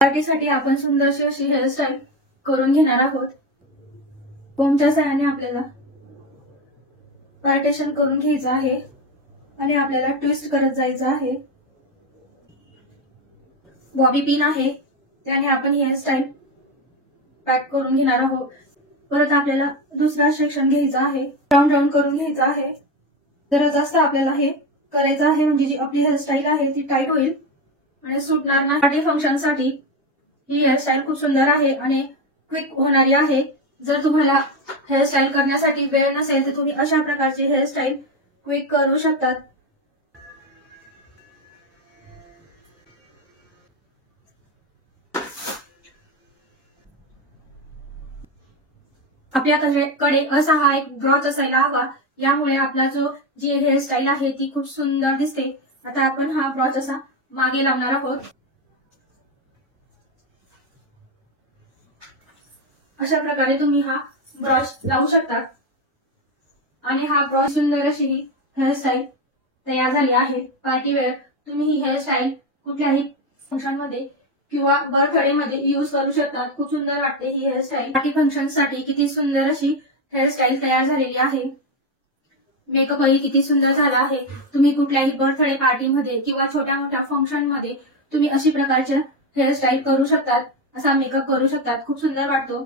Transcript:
पार्टीसाठी आपण सुंदरशी अशी हेअरस्टाईल करून घेणार आहोत। कोंबच्या सहाय्याने आपल्याला पार्टेशन करून घ्यायचं आहे आणि आपल्याला ट्विस्ट करत जायचं आहे। बॉबी पिन आहे, त्याने आपण हेअरस्टाईल पॅक करून घेणार आहोत। परत आपल्याला दुसरा सेक्शन घ्यायचा आहे, राऊंड राऊंड करून घ्यायचा आहे। जरा जास्त आपल्याला हे करायचं आहे, म्हणजे जी आपली हेअरस्टाईल आहे ती टाईट होईल आणि सुटणार नाही। पार्टी फंक्शन साठी ही हेअरस्टाईल खूप सुंदर आहे आणि क्विक होणारी आहे। जर तुम्हाला हेअरस्टाईल करण्यासाठी वेळ नसेल तर तुम्ही अशा प्रकारची हेअरस्टाईल क्विक करू शकतात। आपल्याकडे असा हा एक ब्रॉच असायला हवा, यामुळे आपला जी हेअरस्टाईल आहे ती खूप सुंदर दिसते। आता आपण हा ब्रॉच असा मागे लावणार आहोत। अशा प्रकारे तुम्ही हा ब्रॉच लावू शकता आणि हा ब्रॉच सुंदर अशी ही हेअरस्टाईल तयार झाली आहे। पार्टी वेअर तुम्ही ही हेअरस्टाईल कुठल्याही फंक्शन मध्ये किंवा बर्थडे मध्ये यूज करू शकता। खूप सुंदर वाटते ही हेअरस्टाईल। पार्टी फंक्शन साठी किती सुंदर अशी हेअरस्टाईल तयार झालेली आहे। मेकअपही किती सुंदर झाला आहे। तुम्ही कुठल्याही बर्थडे पार्टी मध्ये किंवा छोट्या मोठ्या फंक्शन मध्ये तुम्ही अशी प्रकारच्या हेअरस्टाईल करू शकतात, असा मेकअप करू शकतात। खूप सुंदर वाटतो।